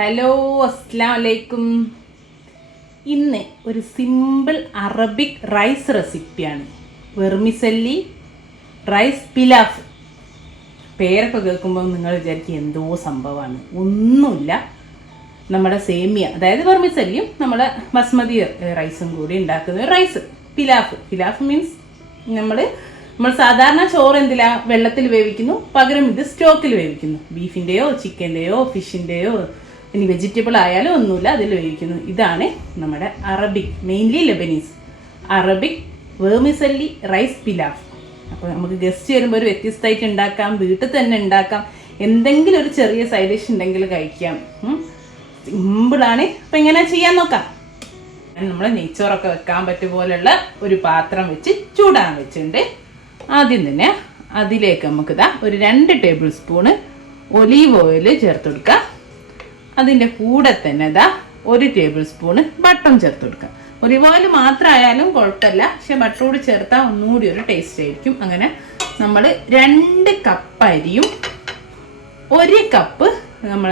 Hello, അസ്സലാമു അലൈക്കും. ഇന്ന് ഒരു സിമ്പിൾ അറബിക് റൈസ് റെസിപ്പിയാണ്. Vermicelli rice pilaf. പേരൊക്കെ കേൾക്കുമ്പോൾ നിങ്ങൾ വിചാരിക്കും എന്തോ സംഭവമാണ്. ഒന്നുമില്ല, നമ്മുടെ സേമിയ അതായത് വെർമിസെല്ലിയും നമ്മുടെ ബസ്മതി റൈസും കൂടി ഉണ്ടാക്കുന്ന റൈസ് പിലാഫ്. പിലാഫ് മീൻസ് നമ്മൾ സാധാരണ ചോറ് എന്തിലാ വെള്ളത്തിൽ വേവിക്കുന്നു, പകരം ഇത് സ്റ്റോക്കിൽ വേവിക്കുന്നു. ബീഫിൻ്റെയോ ചിക്കൻ്റെയോ ഫിഷിൻ്റെയോ ഇനി വെജിറ്റബിൾ ആയാലും ഒന്നുമില്ല, അതിൽ വേവിക്കുന്നു. ഇതാണ് നമ്മുടെ Arabic, mainly Lebanese Arabic vermicelli rice pilaf. അപ്പോൾ നമുക്ക് ഗസ്റ്റ് വരുമ്പോൾ ഒരു വ്യത്യസ്തമായിട്ട് ഉണ്ടാക്കാം, വീട്ടിൽ തന്നെ ഉണ്ടാക്കാം, എന്തെങ്കിലും ഒരു ചെറിയ സൈഡ് ഡിഷ് ഉണ്ടെങ്കിൽ കഴിക്കാം. സിമ്പിളാണ്. അപ്പം എങ്ങനെ ചെയ്യാൻ നോക്കാം. നമ്മൾ നെയ്ച്ചോറൊക്കെ വെക്കാൻ പറ്റിയ പോലെയുള്ള ഒരു പാത്രം വെച്ച് ചൂടാൻ വെച്ചിട്ടുണ്ട്. ആദ്യം തന്നെ അതിലേക്ക് നമുക്കിതാ ഒരു 2 ടേബിൾ സ്പൂണ് ഒലീവ് ഓയിൽ ചേർത്ത് കൊടുക്കുക. അതിൻ്റെ കൂടെ തന്നെ ഇതാ 1 ടേബിൾ സ്പൂണ് ബട്ടറും ചേർത്ത് കൊടുക്കുക. ഒലീവ് ഓയിൽ മാത്രമായാലും കുഴപ്പമില്ല, പക്ഷെ ബട്ടർ കൂടി ചേർത്താൽ ഒന്നുകൂടി ഒരു ടേസ്റ്റ് ആയിരിക്കും. അങ്ങനെ നമ്മൾ 2 കപ്പ് അരിയും 1 കപ്പ് നമ്മൾ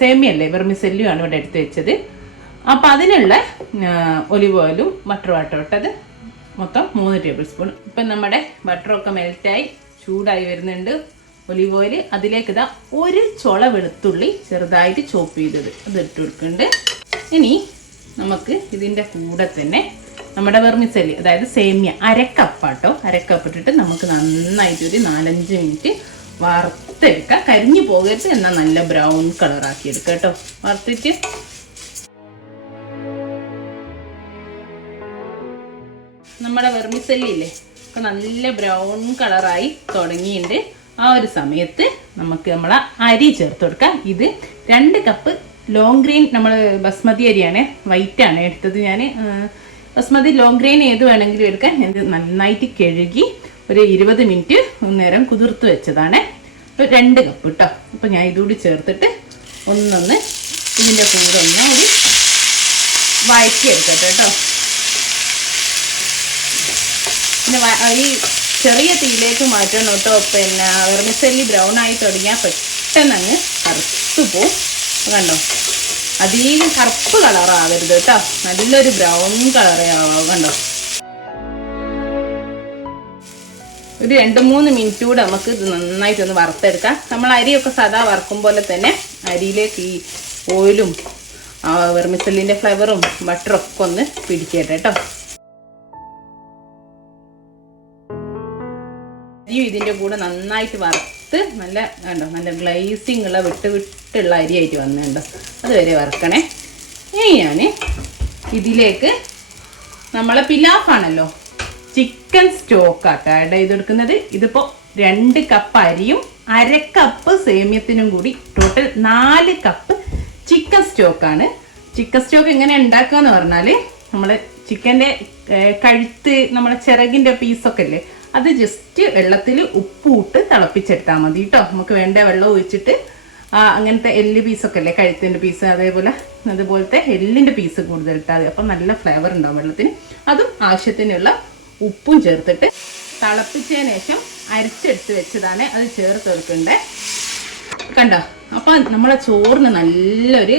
സേമിയല്ലേ വെർമിസെല്ലിയുമാണ് ഇവിടെ എടുത്ത് വെച്ചത്. അപ്പം അതിനുള്ള ഒലിവ് ഓയിലും ബട്ടറും ഇട്ടത് മൊത്തം 3 ടേബിൾ സ്പൂൺ. ഇപ്പം നമ്മുടെ ബട്ടറൊക്കെ മെൽറ്റായി ചൂടായി വരുന്നുണ്ട്. ഒലിവ് ഓയിൽ അതിലേക്ക് ഇതാ 1 ചുള വെളുത്തുള്ളി ചെറുതായിട്ട് ചോപ്പ് ചെയ്തത് അത് ഇട്ട് കൊടുക്കുന്നുണ്ട്. ഇനി നമുക്ക് ഇതിൻ്റെ കൂടെ തന്നെ നമ്മുടെ വെർമിസെല്ലി അതായത് സേമിയ അരക്കപ്പാട്ടോ, അരക്കപ്പ് ഇട്ടിട്ട് നമുക്ക് നന്നായിട്ട് ഒരു 4-5 മിനിറ്റ് വറുത്തെടുക്കാം. കരിഞ്ഞു പോകരുത്, എന്നാൽ നല്ല ബ്രൗൺ കളറാക്കി എടുക്കാം കേട്ടോ. വറുത്തിട്ട് നമ്മുടെ വെർമിസെല്ലി ഇല്ലേ ഒക്കെ നല്ല ബ്രൗൺ കളറായി തുടങ്ങിയിട്ടുണ്ട്. ആ ഒരു സമയത്ത് നമുക്ക് നമ്മളെ അരി ചേർത്ത് കൊടുക്കാം. ഇത് 2 കപ്പ് ലോങ് ഗ്രെയിൻ നമ്മൾ ബസ്മതി അരിയാണ്, വൈറ്റാണ് എടുത്തത് ഞാൻ. ബസ്മതി ലോങ് ഗ്രെയിൻ ഏത് വേണമെങ്കിലും എടുക്കാം. ഇത് നന്നായിട്ട് കഴുകി ഒരു 20 മിനിറ്റ് നേരം കുതിർത്ത് വെച്ചതാണ്. 2 കപ്പ് കേട്ടോ. അപ്പം ഞാൻ ഇതുകൂടി ചേർത്തിട്ട് ഒന്നൊന്ന് ഇതിൻ്റെ കൂടെ ഒരു വഴറ്റി എടുക്കട്ടെ കേട്ടോ. പിന്നെ ഈ ചെറിയ തീയിലേക്ക് മാറ്റണം കേട്ടോ. പിന്നെ വെർമിസെല്ലി ബ്രൗൺ ആയി തുടങ്ങിയാൽ പെട്ടെന്ന് അങ്ങ് കറുത്തു പോവും. കണ്ടോ, അധികം കറുപ്പ് കളറാവരുത് കേട്ടോ, നല്ലൊരു ബ്രൗൺ കളറേ ആവാം. കണ്ടോ, ഒരു 2-3 മിനിറ്റ് കൂടെ നമുക്ക് ഇത് നന്നായിട്ടൊന്ന് വറുത്തെടുക്കാം. നമ്മൾ അരിയൊക്കെ സാധാ വറുക്കും പോലെ തന്നെ അരിയിലേക്ക് ഈ ഓയിലും വെർമിസെല്ലിൻ്റെ ഫ്ലേവറും ബട്ടറും ഒക്കെ ഒന്ന് പിടിക്കട്ടെ കേട്ടോ. അരിയും ഇതിൻ്റെ കൂടെ നന്നായിട്ട് വറുത്ത് നല്ല കണ്ടോ, നല്ല ഗ്ലേസിങ് ഉള്ള വിട്ടുള്ള അരിയായിട്ട് വന്നിട്ടുണ്ടോ, അതുവരെ വറുക്കണേ. ഇനി ഞാൻ ഇതിലേക്ക് നമ്മളെ പിലാഫാണല്ലോ ചിക്കൻ സ്റ്റോക്കാട്ടോ ആഡ് ചെയ്ത് കൊടുക്കുന്നത്. ഇതിപ്പോൾ 2 കപ്പ് അരിയും 1/2 കപ്പ് സേമിയത്തിനും കൂടി ടോട്ടൽ 4 കപ്പ് ചിക്കൻ സ്റ്റോക്കാണ്. ചിക്കൻ സ്റ്റോക്ക് എങ്ങനെ ഉണ്ടാക്കുക എന്ന് പറഞ്ഞാൽ നമ്മൾ ചിക്കൻ്റെ കഴുത്ത് നമ്മളെ ചിറകിൻ്റെ പീസൊക്കെ ഇല്ലേ, അത് ജസ്റ്റ് വെള്ളത്തിൽ ഉപ്പിട്ട് തിളപ്പിച്ചെടുത്താൽ മതി കേട്ടോ. നമുക്ക് വേണ്ട വെള്ളം ഒഴിച്ചിട്ട് അങ്ങനത്തെ എല്ല് പീസൊക്കെ അല്ലേ, കഴുത്തിൻ്റെ പീസ് അതുപോലത്തെ എല്ലിൻ്റെ പീസ് കൂടുതൽ ഇട്ടാൽ മതി. അപ്പം നല്ല ഫ്ലേവർ ഉണ്ടാവും വെള്ളത്തിന്. അതും ആവശ്യത്തിനുള്ള ഉപ്പും ചേർത്തിട്ട് തിളപ്പിച്ചതിന് ശേഷം അരിച്ചെടുത്ത് വെച്ചതാണ് അത് ചേർത്ത് കൊടുക്കണ്ടേ. കണ്ടോ, അപ്പം നമ്മളെ ചോറിന് നല്ലൊരു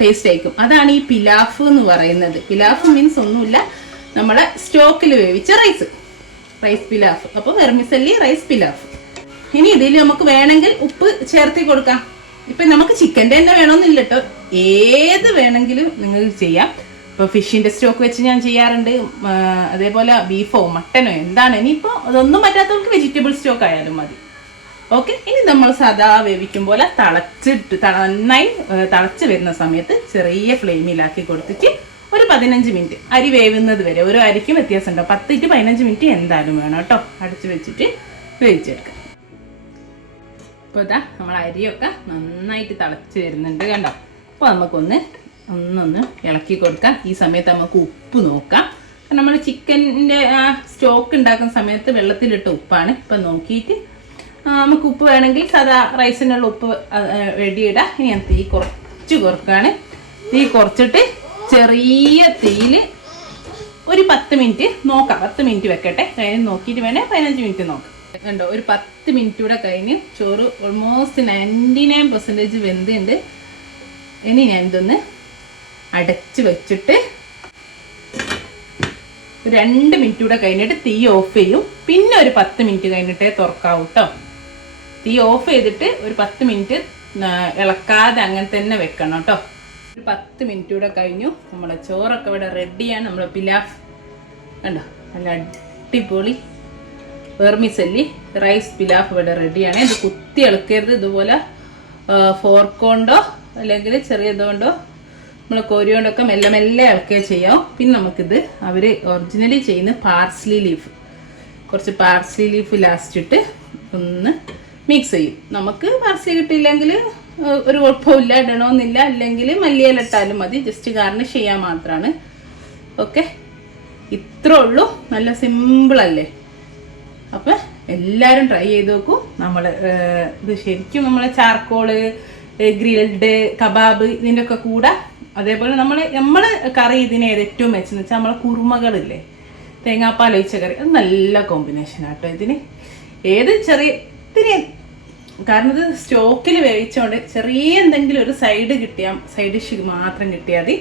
ടേസ്റ്റ് ആയിരിക്കും. അതാണ് ഈ പിലാഫ് എന്ന് പറയുന്നത്. പിലാഫ് മീൻസ് ഒന്നുമില്ല, നമ്മളെ സ്റ്റോക്കിൽ വേവിച്ച റൈസ് പിലാഫ്. അപ്പോൾ വെർമിസെല്ലി റൈസ് പിലാഫ്. ഇനി ഇതിൽ നമുക്ക് വേണമെങ്കിൽ ഉപ്പ് ചേർത്തി കൊടുക്കാം. ഇപ്പം നമുക്ക് ചിക്കൻ്റെ തന്നെ വേണമെന്നില്ല കേട്ടോ, ഏത് വേണമെങ്കിലും നിങ്ങൾക്ക് ചെയ്യാം. ഇപ്പോൾ ഫിഷിൻ്റെ സ്റ്റോക്ക് വെച്ച് ഞാൻ ചെയ്യാറുണ്ട്, അതേപോലെ ബീഫോ മട്ടനോ എന്താണ്. ഇനിയിപ്പോൾ അതൊന്നും പറ്റാത്തവർക്ക് വെജിറ്റബിൾ സ്റ്റോക്ക് ആയാലും മതി. ഓക്കെ, ഇനി നമ്മൾ സാധാ വേവിക്കും പോലെ നന്നായി തിളച്ച് വരുന്ന സമയത്ത് ചെറിയ ഫ്ലെയിമിലാക്കി കൊടുത്തിട്ട് ഒരു 15 മിനിറ്റ് അരി വേവുന്നത് വരെ. ഓരോ അരിക്കും വ്യത്യാസം ഉണ്ടോ, 10-15 മിനിറ്റ് എന്തായാലും വേണം കേട്ടോ. അടച്ച് വെച്ചിട്ട് വേവിച്ചെടുക്കാം. ഇപ്പോൾ ഇതാ നമ്മൾ അരിയൊക്കെ നന്നായിട്ട് തിളച്ച് വരുന്നുണ്ട് കണ്ടോ. അപ്പോൾ നമുക്കൊന്ന് ഇളക്കി കൊടുക്കാം. ഈ സമയത്ത് നമുക്ക് ഉപ്പ് നോക്കാം. നമ്മൾ ചിക്കൻ്റെ സ്റ്റോക്ക് ഉണ്ടാക്കുന്ന സമയത്ത് വെള്ളത്തിലിട്ട ഉപ്പാണ്. ഇപ്പം നോക്കിയിട്ട് നമുക്ക് ഉപ്പ് വേണമെങ്കിൽ സാധാ റൈസിനുള്ള ഉപ്പ് റെഡിയിടാം. ഇനി ഞാൻ തീ കുറച്ച് കുറക്കാണ്. തീ കുറച്ചിട്ട് ചെറിയ തീയിൽ ഒരു 10 മിനിറ്റ് നോക്കാം. 10 മിനിറ്റ് വെക്കട്ടെ, കഴിഞ്ഞ് നോക്കിയിട്ട് വേണേൽ 15 മിനിറ്റ് നോക്കാം. കണ്ടോ, ഒരു 10 മിനിറ്റ് കൂടെ കഴിഞ്ഞ് ചോറ് ഓൾമോസ്റ്റ് 99% വെന്തുണ്ട്. ഇനി ഞാൻ ഇതൊന്ന് അടച്ച് വെച്ചിട്ട് 2 മിനിറ്റ് കൂടെ കഴിഞ്ഞിട്ട് തീ ഓഫ് ചെയ്യും. പിന്നെ ഒരു 10 മിനിറ്റ് കഴിഞ്ഞിട്ടേ തുറക്കാവൂ കേട്ടോ. തീ ഓഫ് ചെയ്തിട്ട് ഒരു 10 മിനിറ്റ് ഇളക്കാതെ അങ്ങനെ തന്നെ വെക്കണം കേട്ടോ. ഒരു 10 മിനിറ്റ് കൂടെ കഴിഞ്ഞു. നമ്മളെ ചോറൊക്കെ ഇവിടെ റെഡിയാണ്. നമ്മളെ പിലാഫ് കണ്ടോ, നല്ല അടിപൊളി വെർമിസെല്ലി റൈസ് പിലാഫ് ഇവിടെ റെഡിയാണ്. ഇത് കുത്തി ഇളക്കരുത്. ഇതുപോലെ ഫോർക്ക് കൊണ്ടോ അല്ലെങ്കിൽ ചെറിയതുകൊണ്ടോ നമ്മൾ കോരി കൊണ്ടൊക്കെ മെല്ലെ മെല്ലെ ഇളക്കുകയോ ചെയ്യാം. പിന്നെ നമുക്കിത് അവർ ഒറിജിനലി ചെയ്യുന്ന പാർസ്ലി ലീഫ്, കുറച്ച് പാർസ്ലി ലീഫ് ലാസ്റ്റ് ഇട്ട് ഒന്ന് മിക്സ് ചെയ്യും. നമുക്ക് പാർസ്ലി കിട്ടിയില്ലെങ്കിൽ ഒരു കുഴപ്പമില്ല, ഇടണമെന്നില്ല. അല്ലെങ്കിൽ മല്ലിയില ഇട്ടാലും മതി, ജസ്റ്റ് ഗാർണിഷ് ചെയ്യാൻ മാത്രമാണ്. ഓക്കെ, ഇത്രേ ഉള്ളൂ. നല്ല സിമ്പിളല്ലേ? അപ്പം എല്ലാവരും ട്രൈ ചെയ്ത് നോക്കൂ. നമ്മൾ ഇത് ശരിക്കും നമ്മളെ ചാർക്കോള്, ഗ്രിൽഡ്, കബാബ് ഇതിൻ്റെ ഒക്കെ കൂടെ, അതേപോലെ നമ്മൾ കറി ഇതിന് ഏറ്റവും മെച്ചെന്ന് വെച്ചാൽ നമ്മളെ കുറുമകളില്ലേ, തേങ്ങാപ്പാൽ ഒഴിച്ച കറി, അത് നല്ല കോമ്പിനേഷനാണ് കേട്ടോ ഇതിന്. ഏത് ചെറിയ ഇത്തിരി, കാരണം ഇത് സ്റ്റോക്കിൽ വേവിച്ചോണ്ട് ചെറിയ എന്തെങ്കിലും ഒരു സൈഡ് ഡിഷ് മാത്രം കിട്ടിയാൽ മതി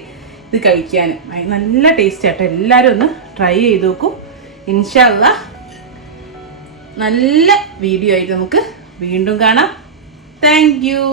ഇത് കഴിക്കാൻ. നല്ല ടേസ്റ്റ് ആട്ടോ. എല്ലാവരും ഒന്ന് ട്രൈ ചെയ്ത് നോക്കൂ. ഇൻഷാ അല്ലാ നല്ല വീഡിയോ ആയിട്ട് നമുക്ക് വീണ്ടും കാണാം. Thank you.